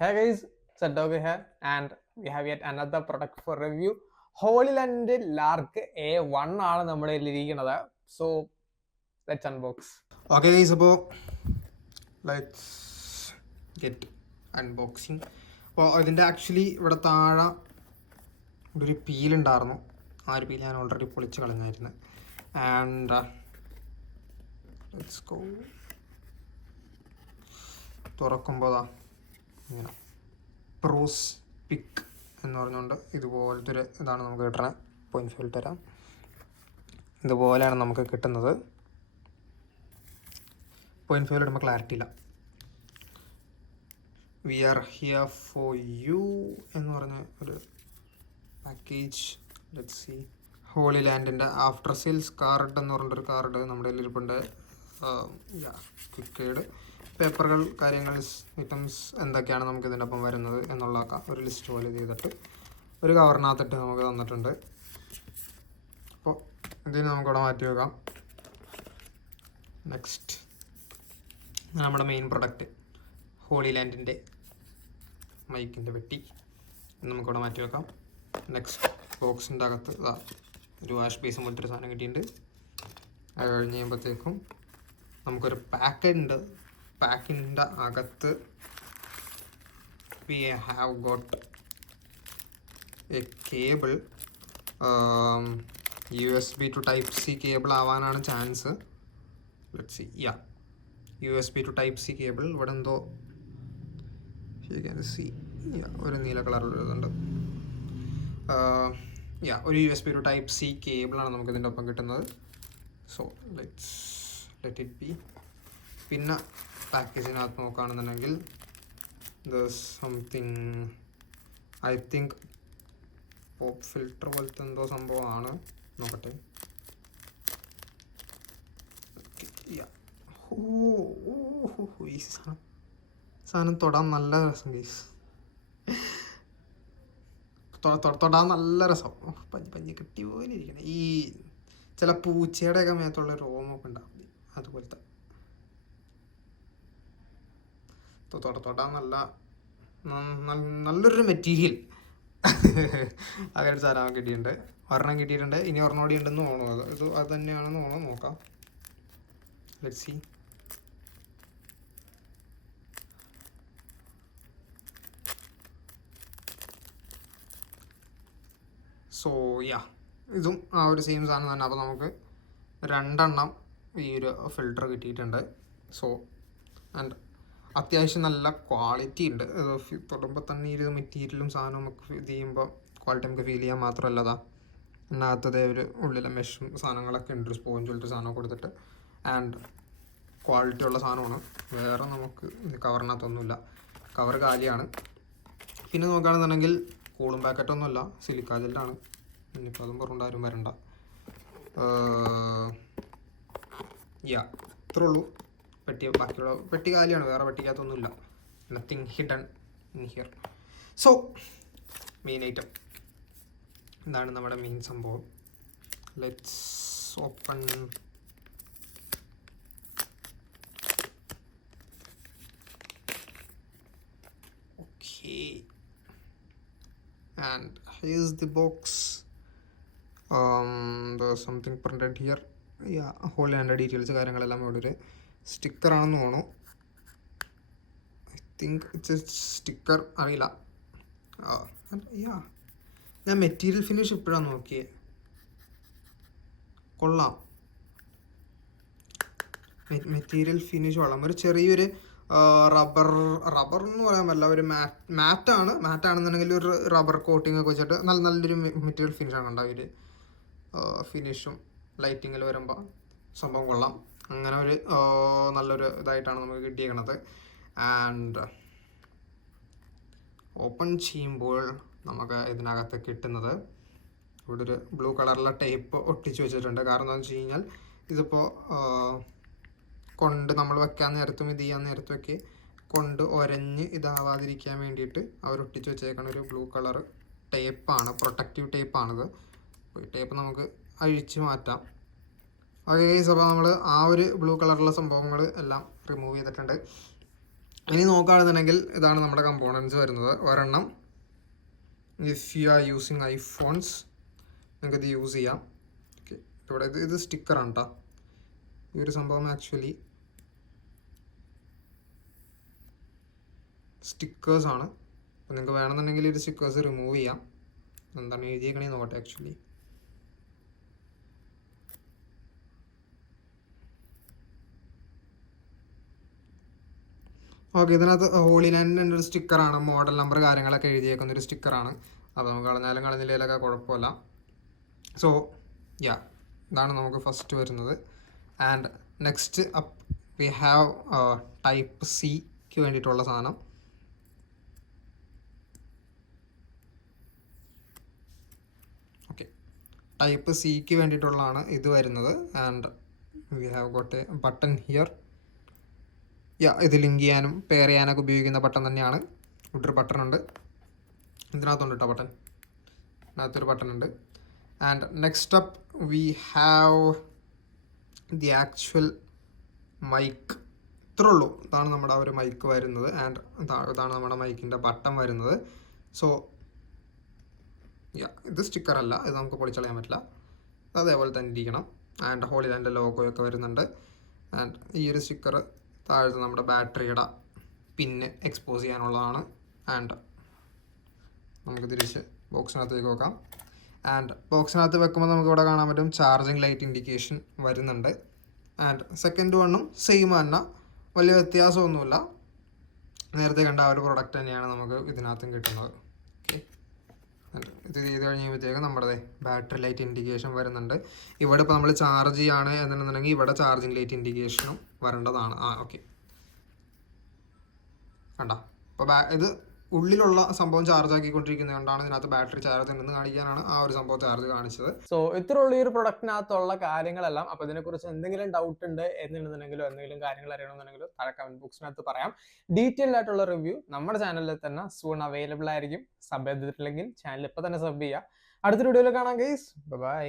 Hey guys, Sadog here and we have yet another product for review. Hollyland Lark A one ആണ് നമ്മുടെ ഇരിക്കുന്നത്. So let's unbox okay guys അപ്പോൾ let's get unboxing അപ്പോൾ ഇതിന്റെ actually ഇവിടെ താഴെ ഇവിടെ ഒരു പീലുണ്ടായിരുന്നു ആ ഒരു പീൽ ഞാൻ ഓൾറെഡി പൊളിച്ച് കളഞ്ഞായിരുന്നു. ആൻഡ് ലെറ്റ്സ് ഗോ തുറക്കുമ്പോൾ ദാ ഇങ്ങനെ. പ്രോസ് പിക്ക് എന്ന് പറഞ്ഞുകൊണ്ട് ഇതുപോലത്തെ ഒരു ഇതാണ് നമുക്ക് കിട്ടണത് പോയിന്റ് ഫിൽ തരാം. ഇതുപോലെയാണ് നമുക്ക് കിട്ടുന്നത്. പോയിന്റ് ഫൈവ് ഇടുമ്പോൾ ക്ലാരിറ്റി ഇല്ല. We are here for you എന്ന് പറഞ്ഞ ഒരു പാക്കേജ് ലെറ്റ് സി ഹോളി ലാൻഡിന്റെ ആഫ്റ്റർ സെയിൽസ് കാർഡ് എന്ന് പറഞ്ഞിട്ടൊരു കാർഡ് നമ്മുടെ കയ്യിൽ ഇരിപ്പുണ്ട് ക്വിക്കേഡ് പേപ്പറുകൾ കാര്യങ്ങൾ ഐറ്റംസ് എന്തൊക്കെയാണ് നമുക്ക് ഇതിന്റെ ഒപ്പം വരുന്നത് എന്നുള്ള ഒരു ലിസ്റ്റ് പോലെ ചെയ്തിട്ട് ഒരു കവറിനകത്തിട്ട് നമുക്ക് തന്നിട്ടുണ്ട്. അപ്പോൾ ഇതിന് നമുക്കിവിടെ മാറ്റി വെക്കാം. നെക്സ്റ്റ് നമ്മുടെ മെയിൻ പ്രൊഡക്റ്റ് ഹോളി ലാൻഡിന്റെ മൈക്കിന്റെ വെട്ടി നമുക്കിവിടെ മാറ്റി വെക്കാം. നെക്സ്റ്റ് ബോക്സിന്റെ അകത്ത് ഇതാ ഒരു വാഷ് ബേസ് പോലത്തെ ഒരു സാധനം കിട്ടിയിട്ടുണ്ട്. അത് കഴിഞ്ഞ് കഴിയുമ്പോഴത്തേക്കും നമുക്കൊരു പാക്കറ്റ് ഉണ്ട്. പാക്കിന്റെ അകത്ത്. We have got a cable U S B to type C cable ആവാനാണ് chance let see ya U S B to type C cable ഇവിടെ എന്തോ സി ഒരു നീല കളറിലുള്ളതുണ്ട് യാ ഒരു U S B to type C കേബിളാണ് നമുക്ക് ഇതിന്റെ ഒപ്പം കിട്ടുന്നത്. So let's let it be പിന്നെ പാക്കേജിനകത്ത് നോക്കുകയാണെന്നുണ്ടെങ്കിൽ the something I think pop filter പോലത്തെ എന്തോ സംഭവമാണ്. നോക്കട്ടെ. സാധനം. തൊടാൻ നല്ല രസം ഗീസ് തൊടാൻ നല്ല രസം. പഞ്ഞി പഞ്ഞി കിട്ടി പോലെ ഇരിക്കണം ഈ ചില പൂച്ചയുടെ ഒക്കെ മേത്തുള്ള രോമൊക്കെ ഉണ്ടാവും. അതുപോലത്തെ. തൊ- തൊട തൊടാൻ നല്ല നല്ലൊരു മെറ്റീരിയൽ ഒരു സാധനം കിട്ടിയിട്ടുണ്ട്. ഒരെണ്ണം കിട്ടിയിട്ടുണ്ട്. ഇനി ഒരെണ്ണം കൂടി ഉണ്ടെന്ന് തോന്നുന്നു. അത് ഇത് അത് തന്നെയാണെന്ന് തോന്നുന്നു. നോക്കാം. ലെറ്റ് സി സോ യാ ഇതും ആ ഒരു സെയിം സാധനം തന്നെ. അപ്പോൾ നമുക്ക് രണ്ടെണ്ണം ഈ ഒരു ഫിൽറ്റർ കിട്ടിയിട്ടുണ്ട്. സോ ആൻഡ് അത്യാവശ്യം നല്ല ക്വാളിറ്റി ഉണ്ട്. തൊടുമ്പോൾ തന്നെ ഈ മെറ്റീരിയലും സാധനവും നമുക്ക് ഇത് ചെയ്യുമ്പോൾ ക്വാളിറ്റി നമുക്ക് ഫീൽ ചെയ്യാൻ മാത്രമല്ലതാ. ഇതിനകത്തതേ ഒരു ഉള്ളിലെ മെഷും സാധനങ്ങളൊക്കെ ഉണ്ട്. സ്പോഞ്ച് പോലത്തെ സാധനം കൊടുത്തിട്ട്. ആൻഡ് ക്വാളിറ്റി ഉള്ള സാധനമാണ്. വേറെ നമുക്ക് കവറിനകത്തൊന്നുമില്ല കവർ കാലിയാണ്. പിന്നെ നോക്കുകയാണെന്നുണ്ടെങ്കിൽ കൂളും പാക്കറ്റൊന്നുമല്ല സിലിക്കാ ജെല്ലാണ് ഇനിയിപ്പോൾ അതും പറഞ്ഞിട്ട് ആരും വരണ്ട. യാ ഇത്രേ ഉള്ളൂ. പെട്ടി ബാക്കിയുള്ള പെട്ടി കാലിയാണ് വേറെ പെട്ടിക്കകത്തൊന്നുമില്ല. Nothing hidden in here so main item ഇതാണ് നമ്മുടെ മെയിൻ സംഭവം. Let's open okay and here's the box printed here. Yeah, Hollyland details കാര്യങ്ങളെല്ലാം ഇവിടെ ഒരു സ്റ്റിക്കറാണെന്ന് തോന്നുന്നു. I think it's a sticker അറിയില്ല. യാ. ഞാൻ മെറ്റീരിയൽ ഫിനിഷ് ഇപ്പോഴാണ് നോക്കിയേ. കൊള്ളാം. മെറ്റീരിയൽ ഫിനിഷ് കൊള്ളാം. ഒരു ചെറിയൊരു റബ്ബർ റബ്ബർ എന്ന് പറയാൻ പറ്റില്ല. ഒരു മാറ്റ് മാറ്റാണ് മാറ്റാണെന്നുണ്ടെങ്കിൽ ഒരു റബ്ബർ കോട്ടിംഗ് ഒക്കെ വെച്ചിട്ട് നല്ല നല്ലൊരു മെറ്റീരിയൽ ഫിനിഷാണ് ഉണ്ടാവും ഒരു ഫിനിഷും ലൈറ്റിങ്ങിൽ വരുമ്പോൾ സംഭവം കൊള്ളാം. അങ്ങനെ ഒരു നല്ലൊരു ഇതായിട്ടാണ് നമുക്ക് കിട്ടിയേക്കണത്. ആൻഡ് ഓപ്പൺ ചെയ്യുമ്പോൾ നമുക്ക് ഇതിനകത്ത് കിട്ടുന്നത് ഇവിടെ ഒരു ബ്ലൂ കളറിലെ ടേപ്പ് ഒട്ടിച്ച് വെച്ചിട്ടുണ്ട്. കാരണം എന്താണെന്ന് വെച്ച് കഴിഞ്ഞാൽ ഇതിപ്പോൾ കൊണ്ട് നമ്മൾ വെക്കാൻ നേരത്തും ഇത് ചെയ്യാൻ നേരത്തുമൊക്കെ കൊണ്ട് ഒരഞ്ഞ് ഇതാവാതിരിക്കാൻ വേണ്ടിയിട്ട് അവർ ഒട്ടിച്ച് വെച്ചേക്കണ ഒരു ബ്ലൂ കളർ ടേപ്പാണ് പ്രൊട്ടക്റ്റീവ് ടേപ്പാണിത് ഈ ടേപ്പ് നമുക്ക് അഴിച്ച് മാറ്റാം. ഓക്കെ ഗൈസ് അപ്പോൾ നമ്മൾ ആ ഒരു ബ്ലൂ കളറുള്ള സംഭവങ്ങൾ എല്ലാം റിമൂവ് ചെയ്തിട്ടുണ്ട്. ഇനി നോക്കുകയാണെന്നുണ്ടെങ്കിൽ ഇതാണ് നമ്മുടെ കമ്പോണൻസ് വരുന്നത്. ഒരെണ്ണം if you are using iPhones നിങ്ങൾക്കിത് യൂസ് ചെയ്യാം. ഓക്കെ ഇവിടെ ഇത് ഇത് സ്റ്റിക്കറാണ് കേട്ടോ ഈ ഒരു സംഭവം ആക്ച്വലി സ്റ്റിക്കേഴ്സാണ് അപ്പോൾ നിങ്ങൾക്ക് വേണമെന്നുണ്ടെങ്കിൽ ഇത് സ്റ്റിക്കേഴ്സ് റിമൂവ് ചെയ്യാം. എന്താണ് എഴുതിയേക്കണേ നോക്കട്ടെ ആക്ച്വലി ഓക്കെ ഇതിനകത്ത് ഹോളി ലാൻഡിന്റെ ഒരു സ്റ്റിക്കറാണ്. മോഡൽ നമ്പർ കാര്യങ്ങളൊക്കെ എഴുതിയേക്കുന്ന ഒരു സ്റ്റിക്കറാണ്. അപ്പോൾ നമുക്ക് കളഞ്ഞാലും കളഞ്ഞില്ലെങ്കിലൊക്കെ കുഴപ്പമില്ല. സോ യാ ഇതാണ് നമുക്ക് ഫസ്റ്റ് വരുന്നത്. And next up we have type സിക്ക് വേണ്ടിയിട്ടുള്ള സാധനം. ഓക്കെ ടൈപ്പ് സിക്ക് വേണ്ടിയിട്ടുള്ളതാണ് ഇത് വരുന്നത്. And we have got a button here ഇത് ലിങ്ക് ചെയ്യാനും പെയർ ചെയ്യാനൊക്കെ ഉപയോഗിക്കുന്ന ബട്ടൺ തന്നെയാണ്. ഇവിടെ ഒരു ബട്ടൺ ഉണ്ട്. ഇതിനകത്തുണ്ട് കേട്ടോ ബട്ടൺ ഇതിനകത്തൊരു ബട്ടൺ ഉണ്ട്. And next up we have the actual mic ഇത്രേ ഉള്ളൂ. ഇതാണ് നമ്മുടെ ഒരു മൈക്ക് വരുന്നത്. ആൻഡ് ഇതാണ് നമ്മുടെ മൈക്കിന്റെ ബട്ടൺ വരുന്നത്. സോ ഇത് സ്റ്റിക്കർ അല്ല. ഇത് നമുക്ക് പൊളിച്ചളയാൻ പറ്റില്ല. അതേപോലെ തന്നെ ഇരിക്കണം. ആൻഡ് ഹോളിലാൻഡ് ലോഗോയൊക്കെ വരുന്നുണ്ട്. ആൻഡ് ഈ ഒരു സ്റ്റിക്കർ താഴത്ത് നമ്മുടെ ബാറ്ററിയുടെ പിന്നെ എക്സ്പോസ് ചെയ്യാനുള്ളതാണ്. ആൻഡ് നമുക്ക് തിരിച്ച് ബോക്സിനകത്തേക്ക് നോക്കാം. ആൻഡ് ബോക്സിനകത്ത് വെക്കുമ്പോൾ നമുക്ക് ഇവിടെ കാണാൻ പറ്റും ചാർജിങ് ലൈറ്റ് ഇൻഡിക്കേഷൻ വരുന്നുണ്ട്. ആൻഡ് സെക്കൻഡ് വണ്ണും സെയിം തന്നെ. വലിയ വ്യത്യാസമൊന്നുമില്ല. നേരത്തെ കണ്ട ആ ഒരു പ്രൊഡക്റ്റ് തന്നെയാണ് നമുക്ക് ഇതിനകത്തും കിട്ടുന്നത്. ഓക്കെ ഇത് ചെയ്ത് കഴിയുമ്പോഴത്തേക്കും നമ്മുടെ ബാറ്ററി ലൈറ്റ് ഇൻഡിക്കേഷൻ വരുന്നുണ്ട്. ഇവിടെ ഇപ്പോൾ നമ്മൾ ചാർജ് ചെയ്യാണ് എന്നുണ്ടെന്നുണ്ടെങ്കിൽ ഇവിടെ ചാർജിങ് ലൈറ്റ് ഇൻഡിക്കേഷനും വരേണ്ടതാണ്. ആ ഓക്കെ കണ്ട? അപ്പോൾ ഇത് ഉള്ളിലുള്ള സംഭവം ചാർജ് ആക്കിക്കൊണ്ടിരിക്കുന്നത് കൊണ്ടാണ് ഇതിനകത്ത് ബാറ്ററി ചാർജ് ഉണ്ടെന്ന് കാണിക്കാനാണ് ആ ഒരു സംഭവം ചാർജ് കാണിച്ചത്. സോ ഇത്ര ഉള്ള ഈ ഒരു പ്രൊഡക്റ്റിനകത്തുള്ള കാര്യങ്ങളെല്ലാം. അപ്പൊ ഇതിനെക്കുറിച്ച് എന്തെങ്കിലും ഡൗട്ട് ഉണ്ട് എന്നുണ്ടെന്നുണ്ടെങ്കിലോ എന്തെങ്കിലും കാര്യങ്ങൾ അറിയണമെന്നുണ്ടെങ്കിലോ താഴെ കമന്റ് ബോക്സിനകത്ത് പറയാം. ഡീറ്റെയിൽ ആയിട്ടുള്ള റിവ്യൂ നമ്മുടെ ചാനലിൽ തന്നെ സൂൺ അവൈലബിൾ ആയിരിക്കും. സബ് ചെയ്തിട്ടില്ലെങ്കിൽ ചാനൽ ഇപ്പൊ തന്നെ സബ് ചെയ്യുക അടുത്ത വീഡിയോയിൽ കാണാം ഗൈസ് ബൈ